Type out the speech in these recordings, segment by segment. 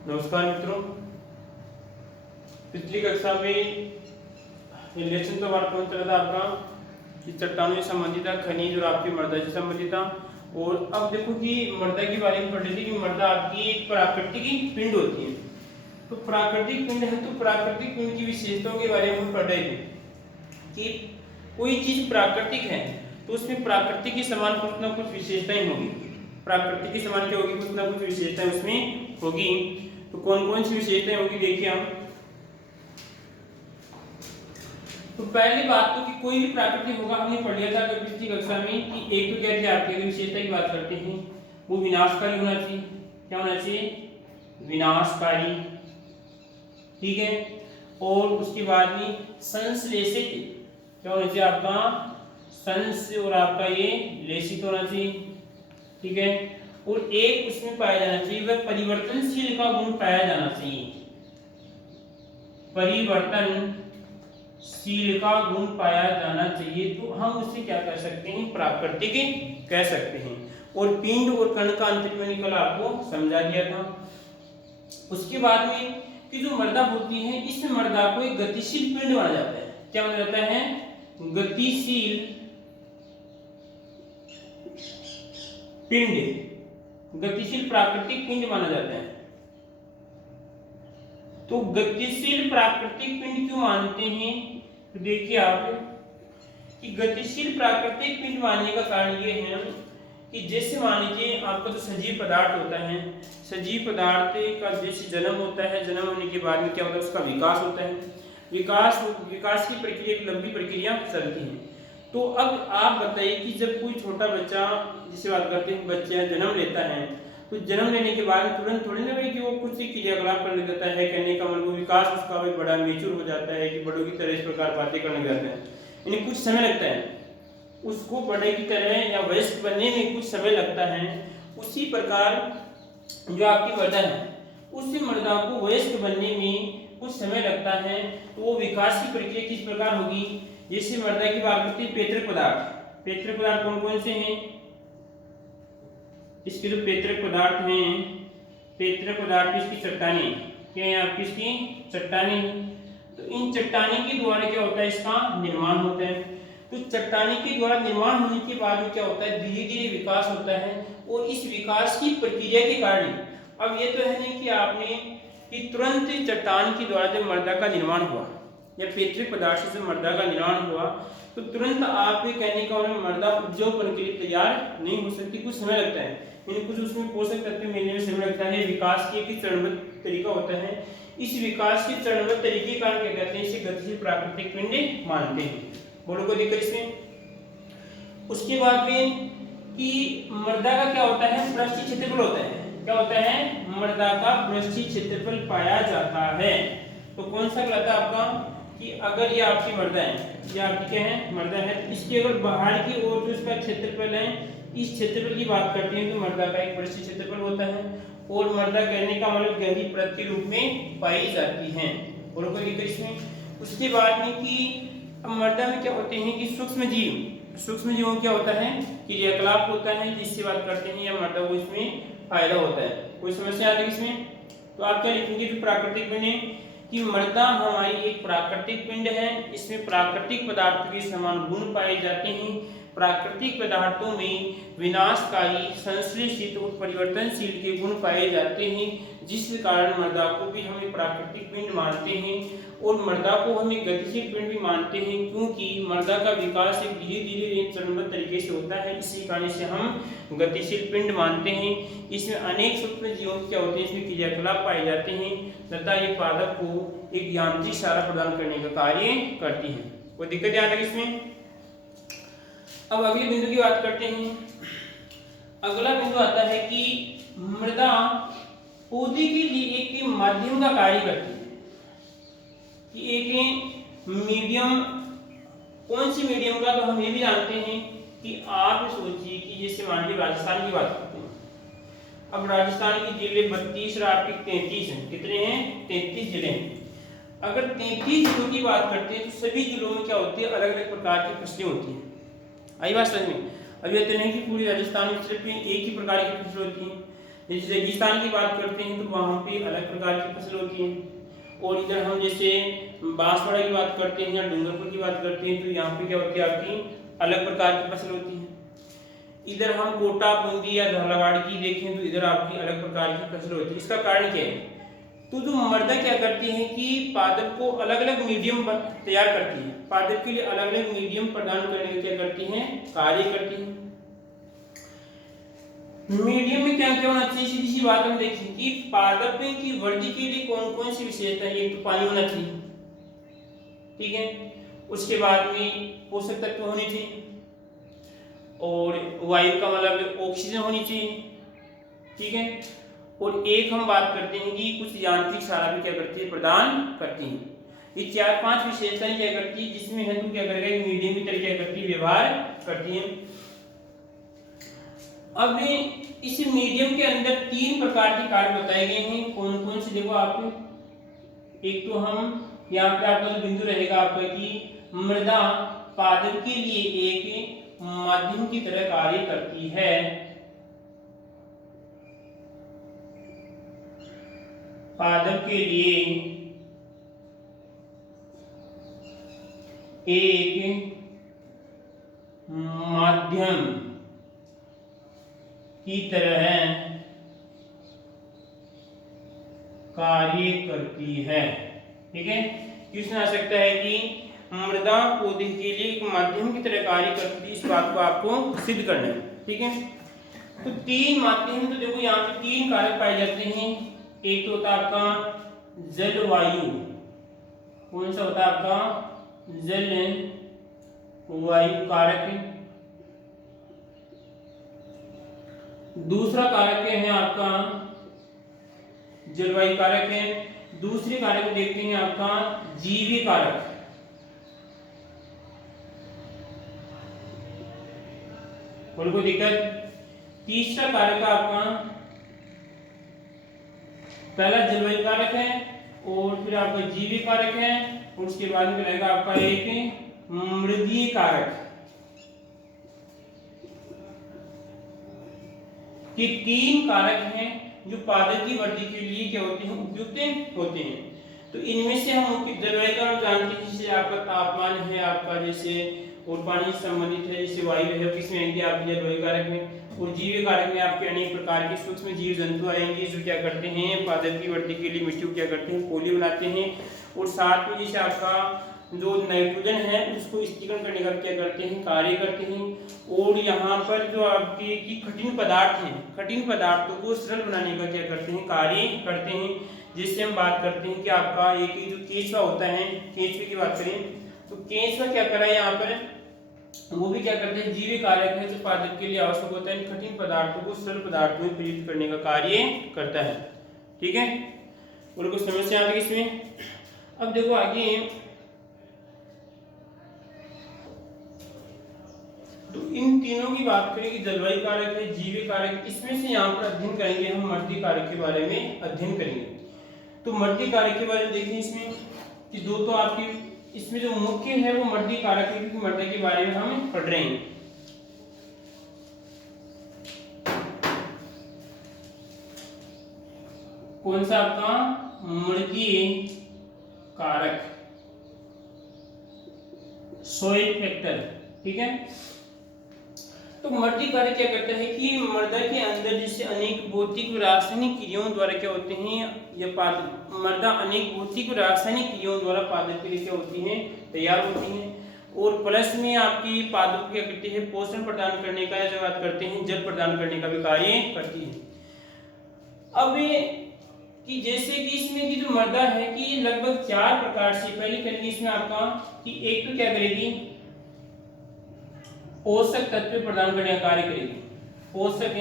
नमस्कार मित्रों, पिछली कक्षा में लेसन तो हमारा कौन चला था आपका कि चट्टानों से संबंधित था, खनिज और आपकी मृदा से संबंधित था। और अब देखो कि मृदा के बारे में पढ़ रहे थे कि मृदा आपकी एक प्राकृतिक पिंड होती है। तो प्राकृतिक पिंड है तो प्राकृतिक पिंड की विशेषताओं के बारे में हम पढ़ रहे थे कि कोई चीज प्राकृतिक है तो उसमें प्राकृतिक के समान कुछ ना कुछ विशेषताएं होगी। प्राकृतिक के समान क्या होगी, कुछ ना कुछ विशेषताएं उसमें होगी। तो कौन कौन सी विशेषताएं होगी देखिए हम। तो पहली बात तो कि कोई भी प्राकृतिक होगा हमने पढ़ लिया था पिछली कक्षा में कि एक तो क्या थी आपकी विशेषता की बात करते हैं वो विनाशकारी होना चाहिए। क्या होना चाहिए? विनाशकारी। ठीक है। और उसके बाद में संश्लेषित, क्या होना चाहिए आपका? संस और आपका ये लेशित होना चाहिए। ठीक है। और एक उसमें पाया जाना चाहिए वह परिवर्तनशील का गुण पाया जाना चाहिए। परिवर्तनशील का गुण पाया जाना चाहिए तो हम उसे क्या कर सकते हैं? प्राकृतिक कह सकते हैं। और पिंड और कण का अंतर मैंने कल आपको समझा दिया था। उसके बाद में कि जो मृदा होती है इस मृदा को एक गतिशील पिंड माना जाता है। क्या माना जाता है? गतिशील पिंड, गतिशील प्राकृतिक पिंड माना जाता है। तो गतिशील प्राकृतिक पिंड क्यों मानते हैं? तो देखिए आप कि गतिशील प्राकृतिक पिंड मानने का कारण ये है कि जैसे मान लीजिए आपका जो सजीव पदार्थ होता है, सजीव पदार्थ का जैसे जन्म होता है, जन्म होने के बाद में क्या होता है? उसका विकास होता है। विकास की प्रक्रिया एक लंबी प्रक्रिया चलती है। तो अब आप बताइए कि जब कोई छोटा बच्चा, जिसे बात करते हैं बच्चा जन्म लेता है, तो जन्म लेने के बाद तुरंत थोड़ी ना भाई कि वो कुछ क्रियाकलाप करने लगता है, कहने का मतलब विकास उसका भी बड़ा मेच्योर हो जाता है कि बड़ों की तरह इस प्रकार बातें करने लगते हैं। यानी कुछ समय लगता है उसको बड़े की तरह या वयस्क बनने में, कुछ समय लगता है। उसी प्रकार जो आपकी मृदा है उसी मृदा को वयस्क बनने में कुछ समय लगता है। तो वो विकास की प्रक्रिया किस प्रकार होगी? जैसे मृदा की बात करते हैं पेतृक पदार्थ। पेतृक पदार्थ कौन कौन से हैं? इसके जो पेतृक पदार्थ हैं, पेतृक पदार्थ इसकी चट्टानें, क्या है आपकी इसकी चट्टानें। तो इन चट्टाने के द्वारा क्या होता है? इसका निर्माण होता है। तो चट्टाने के द्वारा निर्माण होने के बाद में क्या होता है? धीरे धीरे विकास होता है। और इस विकास की प्रक्रिया के कारण अब ये तो है नहीं कि आपने कि तुरंत चट्टान के द्वारा जब मृदा का निर्माण हुआ या पेतृक पदार्थ से मृदा का निर्माण हुआ तो तुरंत आप ये कहने का मतलब मृदा उपजाऊपन के लिए तैयार नहीं हो सकती, कुछ समय लगता है। यानी कुछ उसमें पोषक तत्व मिलने में समय लगता है। विकास की एक चरणबद्ध तरीका होता है। इस विकास के चरणबद्ध तरीके का क्या कहते हैं? इसे गतिशील प्राकृतिक पिंड मानते हैं। बोलो कोई दिक्कत इसमें? उसके बाद में कि मृदा का क्या होता है? पृष्ठीय क्षेत्रफल होता है। क्या होता है? मृदा का पृष्ठीय क्षेत्रफल पाया जाता है। तो कौन सा कहलाता है आपका? कि अगर ये आपकी मृदा है, ये आपकी क्या है? मृदा है। इसकी अगर बाहर की ओर जो इसका क्षेत्रफल है, इस क्षेत्रफल की बात करते हैं तो मृदा का एक पृष्ठीय क्षेत्रफल होता है। और मृदा कहने का मतलब गहरी परत के रूप में पाई जाती है। और कोई दिक्कत इसमें? उसके बाद में कि अब मृदा में क्या होते हैं कि सूक्ष्म जीव, सूक्ष्म जीवों क्या होता है? क्रियाकलाप होता है जिससे बात करते हैं या मृदा को इसमें फायदा होता है। कोई समस्या आती है इसमें? तो आप क्या लिखेंगे फिर प्राकृतिक पिंड कि मृदा हमारी एक प्राकृतिक पिंड है। इसमें प्राकृतिक पदार्थों के समान गुण पाए जाते हैं। प्राकृतिक पदार्थों में विनाशकारी, संश्लेषित और परिवर्तनशील के गुण पाए जाते हैं, जिस कारण मृदा को भी हम एक प्राकृतिक पिंड मानते हैं। और मृदा को हम एक गतिशील पिंड भी मानते हैं क्योंकि मृदा का विकास एक धीरे धीरे एक चरणबद्ध तरीके से होता है। इसी कारण से हम गतिशील पिंड मानते हैं। इसमें अनेक सूक्ष्म जीवों क्या होते हैं? इसमें क्रियाकलाप पाए जाते हैं तथा ये पादप को एक यांत्रिक सहारा प्रदान करने का कार्य करती है। कोई दिक्कत याद है इसमें? अब अगले बिंदु की बात करते हैं। अगला बिंदु आता है कि मृदा पौधे के लिए एक माध्यम का कार्य करती है। कि एक मीडियम, कौन सी मीडियम का? तो हम ये भी जानते हैं कि आप सोचिए कि जैसे मान लीजिए राजस्थान की बात करते हैं। अब राजस्थान की जिले 32 और आपके 33 हैं। कितने हैं? 33 जिले हैं। अगर 33 जिलों की बात करते हैं तो सभी जिलों में क्या होती है? अलग अलग प्रकार की फसलें होती हैं। आई बात समझ में? अब ये तो नहीं कि पूरी राजस्थान में सिर्फ एक ही प्रकार की फसल होती है। जैसे रेगिस्तान की बात करते हैं तो वहाँ पे अलग प्रकार की फसल होती है, और इधर हम जैसे बांसवाड़ा की बात करते हैं या डूंगरपुर की बात करते हैं तो यहाँ पे क्या होती है आपकी अलग प्रकार की फसल होती है। इधर हम कोटा, बूंदी या झालावाड़ की देखें तो इधर आपकी अलग प्रकार की फसल होती है। इसका कारण क्या है? तो जो मृदा क्या करती है कि पादप को अलग अलग मीडियम तैयार करती है, पादप के लिए अलग अलग मीडियम प्रदान करने का क्या करती है, कार्य करती है। मीडियम में क्या क्या होना चाहिए, सीधी सी बात हम देखें कि पादप की वृद्धि के लिए कौन कौन सी विशेषता है। एक तो पानी होना चाहिए, ठीक है, उसके बाद में पोषक तत्व होने चाहिए, और वायु का मतलब ऑक्सीजन होनी चाहिए, ठीक है, और एक हम बात करते हैं कि कुछ यांत्रिक क्षारा भी क्या करती है, प्रदान करती है। ये 4-5 विशेषताएं क्या करती है, जिसमें है तो क्या करेगा, मीडियम की तरह क्या करती है, व्यवहार करती है। अब इस मीडियम के अंदर 3 प्रकार के कार्य बताए गए हैं। कौन कौन से, देखो आप, एक तो हम यहाँ पे आपका जो बिंदु रहेगा आपका कि मृदा पादप के लिए एक माध्यम की तरह कार्य करती है। पादप के लिए एक माध्यम की तरह कार्य करती है, ठीक है। क्वेश्चन आ सकता है कि मृदा पौधे के लिए एक माध्यम की तरह कार्य करती है, इस बात को आपको सिद्ध करना है, ठीक है। तो 3 माध्यम, तो देखो यहाँ पे 3 कारक पाए जाते हैं। एक तो होता है आपका जलवायु, कौन सा होता है आपका, जल वायु कारक। दूसरा कारक है आपका जलवायु कारक है। दूसरे कारक को देखते हैं आपका जीवी कारक, और कोई दिक्कत। तीसरा कारक आपका, पहला जलवायु कारक है और फिर आपका जीवी कारक है, और उसके बाद में रहेगा आपका एक मृदीय कारक। कि 3 कारक हैं जो पादप की वृद्धि के लिए क्या होते हैं, उपयुक्त होते हैं। तो इनमें से हम जलवायु कारक जानते हैं, जैसे आपका तापमान है आपका, जैसे और पानी से संबंधित है, जैसे वायु है, किसमें आएंगे आपके जलवायु कारक में। और जीव कारक में आपके अनेक प्रकार के सूक्ष्म जीव जंतु आएंगे जो क्या करते हैं, पादप की वृद्धि के लिए मिट्टी को क्या करते हैं, पोली बनाते हैं, और साथ में जैसे आपका जो नाइट्रोजन है उसको स्थिरीकरण करने का क्या करते हैं, कार्य करते हैं। और यहाँ पर जो आपके की कठिन पदार्थ हैं, कठिन पदार्थों को सरल बनाने का क्या करते हैं, कार्य करते हैं। जिससे हम बात करते हैं कि आपका एक जो केंचुआ होता है, केंचुए की बात करें तो केंचुआ क्या कर रहा है यहाँ पर, वो भी क्या करते हैं, जीवी कारक है जो पादप के लिए आवश्यक होता है, कठिन पदार्थों को सरल पदार्थों में परिवर्तित करने का कार्य करता है, ठीक है। और कुछ समस्या आती है इसमें। अब देखो आगे, तो इन तीनों की बात करें कि जलवायु कारक है, जीवी कारक, इसमें से यहाँ पर अध्ययन करेंगे हम मृदीय कारक के बारे में अध्ययन करेंगे। तो मृदीय कारक के बारे में देखें इसमें कि दो तो आपकी इसमें जो मुख्य है वो मृदीय कारक है, क्योंकि मृदा के बारे में हम पढ़ रहे हैं। कौन सा आपका मृदीय कारक, सॉइल फैक्टर, ठीक है। तो मृदीय कारक क्या करता है कि मृदा के अंदर जैसे अनेक भौतिक व रासायनिक क्रियाओं द्वारा क्या होते हैं, या मृदा अनेक भौतिक व रासायनिक क्रियाओं द्वारा पादप के लिए क्या होती है, तैयार होती है। और प्लस में आपकी पादप को क्या करती है, पोषण प्रदान करने का, या बात करते हैं जल प्रदान करने का भी कार्य करती है। अब कि जैसे कि इसमें की जो मृदा है कि लगभग 4 प्रकार से, पहले करेंगे इसमें आपका कि एक तो क्या करेगी, पोषक तत्व प्रदान करने का कार्य करेगी। पोषक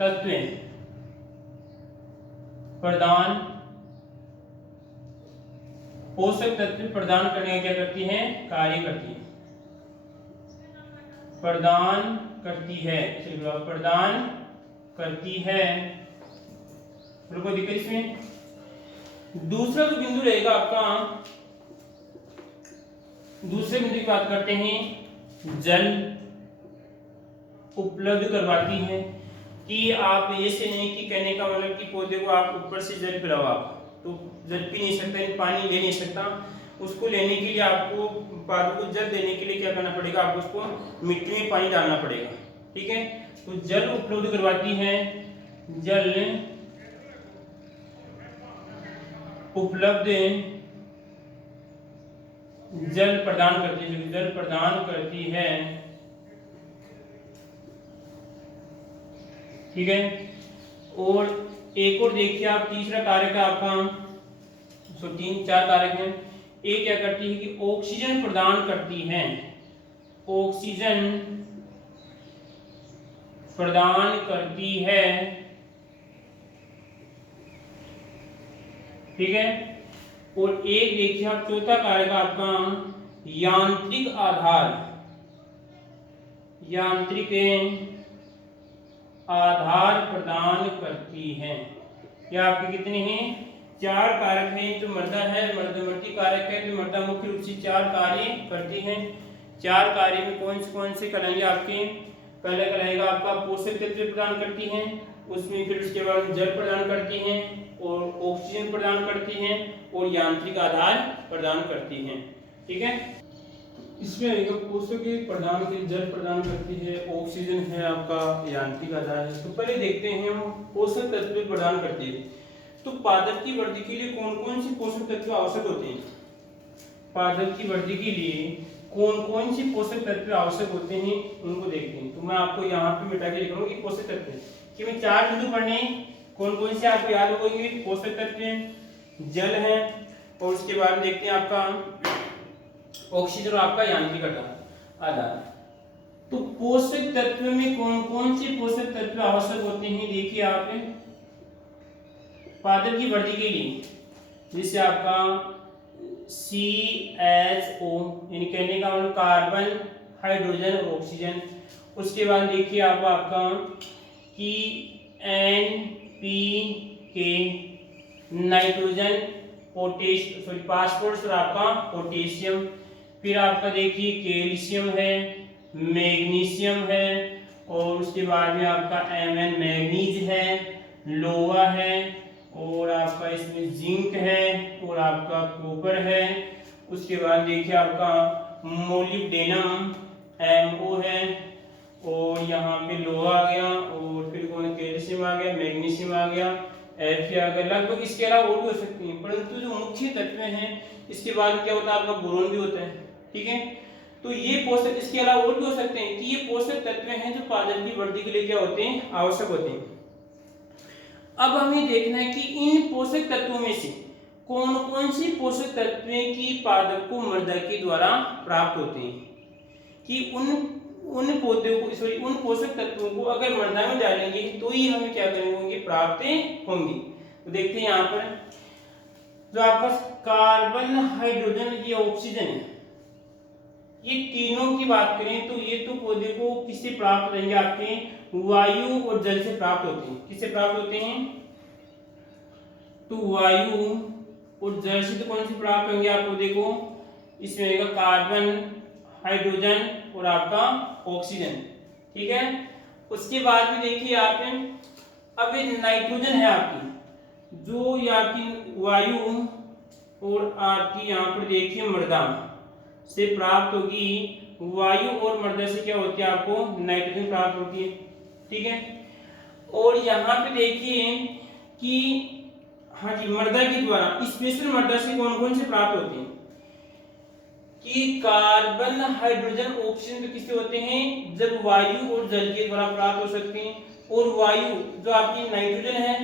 तत्व प्रदान, पोषक तत्व प्रदान करने का क्या करती है, कार्य करती है, प्रदान करती है, प्रदान करती है। कोई दिक्कत इसमें। दूसरा जो बिंदु रहेगा आपका, दूसरे बिंदु की बात करते हैं, जल उपलब्ध करवाती है। कि आप ऐसे नहीं कि कहने का मतलब कि पौधे को आप ऊपर से जल पिलाओ, आप तो जल पी नहीं सकता, पानी ले नहीं सकता। उसको लेने के लिए आपको पौधों को जल देने के लिए क्या करना पड़ेगा, आपको उसको मिट्टी में पानी डालना पड़ेगा। ठीक है, तो जल उपलब्ध करवाती है, जल उपलब्ध जल प्रदान करती है, जल प्रदान करती है। ठीक है, और एक और देखिए आप तीसरा कारक है आपका, तो 3-4 कारक हैं। एक क्या करती है कि ऑक्सीजन प्रदान करती है, ऑक्सीजन प्रदान करती है। ठीक है, और एक देखिए आप चौथा कारक आपका यांत्रिक आधार, यांत्रिक आधार प्रदान करती है। ये आपके कितने हैं, 4 कारक हैं। जो मृदा है, मध्यवर्ती कारक है, जो मृदा मुख्य रूप से 4 कार्य करती है। 4 कार्य में कौन से कहलाएंगे आपके, पहला कहलाएगा आपका पोषक तत्व प्रदान करती है, उसमें फिर उसके बाद जल प्रदान करती हैं और ऑक्सीजन प्रदान करती हैं और यांत्रिक आधार प्रदान करती हैं। ठीक है, इसमें आएगा पोषक प्रदान के, जल प्रदान करती है, ऑक्सीजन है आपका, यांत्रिक आधार है। तो पहले देखते हैं हम पोषक तत्व प्रदान करती है। तो पादप की वृद्धि के लिए कौन कौन से पोषक तत्व आवश्यक होते हैं, पादप की वृद्धि के लिए कौन कौन से पोषक तत्व आवश्यक होते हैं उनको देखते हैं। तो मैं आपको यहाँ पे मिटा के लिख रहा हूँ कि पोषक तत्व कि मैं 4 बिंदु पढ़ने, कौन कौन से आपको याद होंगे, पोषक तत्व, जल है, और उसके बाद देखते हैं आपका ऑक्सीजन और आपका यांत्रिक आधार। तो पोषक तत्व में कौन कौन से पोषक तत्व आवश्यक होते हैं, देखिए आप पादप की वृद्धि के लिए, जिससे आपका CHO यानी कहने का मतलब कार्बन, हाइड्रोजन और ऑक्सीजन। उसके बाद देखिए आप आपका कि NPK नाइट्रोजन, फास्फोरस और आपका पोटेशियम। फिर आपका देखिए कैल्शियम है, मैग्नीशियम है, और उसके बाद में आपका Mn मैग्नीज है, लोहा है, और आपका इसमें जिंक है, और आपका कॉपर है। उसके बाद देखिए आपका मोलिब्डेनम MO है, और यहाँ पे लोहा आ गया, और फिर कौन कैल्शियम आ गया, मैग्नीशियम आ गया, Fe आ गया। लगभग इसके अलावा और भी हो सकती हैं, परंतु जो मुख्य तत्व हैं इसके बाद क्या होता है आपका बोरोन भी होता है। ठीक है, तो ये पोषक, इसके अलावा और भी हो सकते हैं कि ये पोषक तत्व हैं जो पादप की वृद्धि के लिए क्या होते हैं, आवश्यक होते हैं। अब हमें देखना है कि इन पोषक तत्वों में से कौन कौन से पोषक तत्व की पादप को मृदा के द्वारा प्राप्त होते हैं, कि उन पौधों को उन पोषक तत्वों को अगर मृदा में डालेंगे तो ही हमें क्या करेंगे, प्राप्त होंगे। तो देखते हैं यहाँ पर जो आपका कार्बन, हाइड्रोजन, ये ऑक्सीजन है, ये तीनों की बात करें तो ये तो पौधे को किससे प्राप्त होंगे, आपके वायु और जल से प्राप्त होते हैं। किससे प्राप्त होते हैं, तो वायु और जल से। तो कौन से प्राप्त होंगे आप पौधे को, इसमें आएगा कार्बन, हाइड्रोजन और आपका ऑक्सीजन। ठीक है, उसके बाद में देखिए आप अब नाइट्रोजन है आपकी, जो ये आपकी वायु और आपकी यहाँ पर देखिए मृदा से प्राप्त होगी। वायु और मृदा से क्या होती है, आपको नाइट्रोजन प्राप्त होती है। ठीक है, और यहाँ पे देखिए कि हाँ जी, मृदा के द्वारा स्पेशल मृदा से कौन कौन से प्राप्त होते हैं, कि कार्बन, हाइड्रोजन, ऑक्सीजन तो किससे होते हैं, जब वायु और जल के द्वारा प्राप्त हो सकते हैं। और वायु जो आपकी नाइट्रोजन है,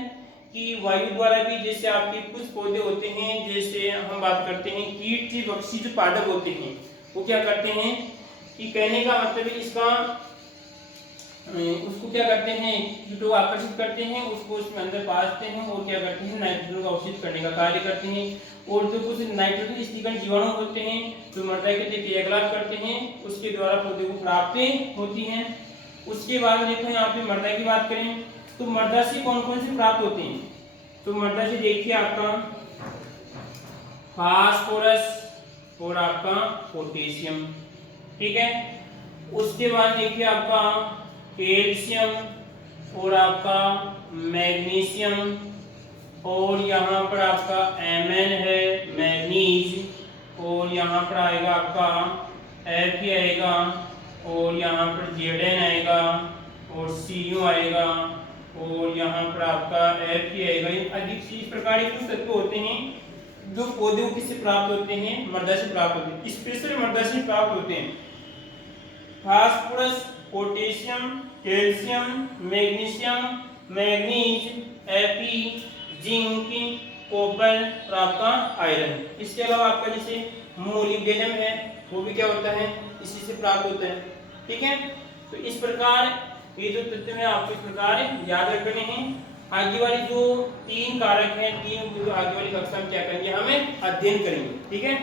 कि वायु द्वारा भी, जैसे आपके कुछ पौधे होते हैं, जैसे हम बात करते हैं कीट की बख्शी जो पादप होते हैं, वो क्या करते हैं कि कहने का मतलब इसका उसको क्या करते हैं, कीटों को आकर्षित करते हैं, उसको उसमें अंदर पासते हैं और क्या करते हैं, नाइट्रोजन को अवशोषित करने का कार्य करते हैं। और जो कुछ नाइट्रोजन स्थिरीकरण जीवाणु होते हैं जो मृदा के लिए क्रियाकलाप करते हैं, उसके द्वारा पौधे को प्राप्त होती हैं। उसके बाद देखो यहाँ पे मृदा की बात करें तो मृदा से कौन कौन से प्राप्त होते हैं, तो मृदा से देखिए आपका फास्फोरस और आपका पोटेशियम। ठीक है, उसके बाद देखिए आपका कैल्शियम और आपका मैग्नीशियम, और यहाँ पर आपका Mn है मैग्नीज, और यहाँ पर आएगा आपका Fe आएगा, और यहाँ पर Zn आएगा, और Cu आएगा, और यहाँ पर आपका Fe आएगा। ये अधिक से इस प्रकार के कुछ तत्व होते हैं जो पौधों किससे प्राप्त होते हैं, मृदा से प्राप्त होते हैं, स्पेशल मृदा से प्राप्त होते हैं। Phosphorus, potassium, calcium, magnesium, manganese, Fe, zinc, copper और आपका आयरन। इसके अलावा आपका जैसे मोलिब्डेनम है, वो भी क्या होता है, इसी से प्राप्त होता है। ठीक है, तो इस प्रकार ये जो तत्व है आपको इस प्रकार याद रखने हैं। आगे वाली जो तीन कारक हैं, तीन आगे वाली कक्षा में क्या करेंगे, हमें अध्ययन करेंगे। ठीक है।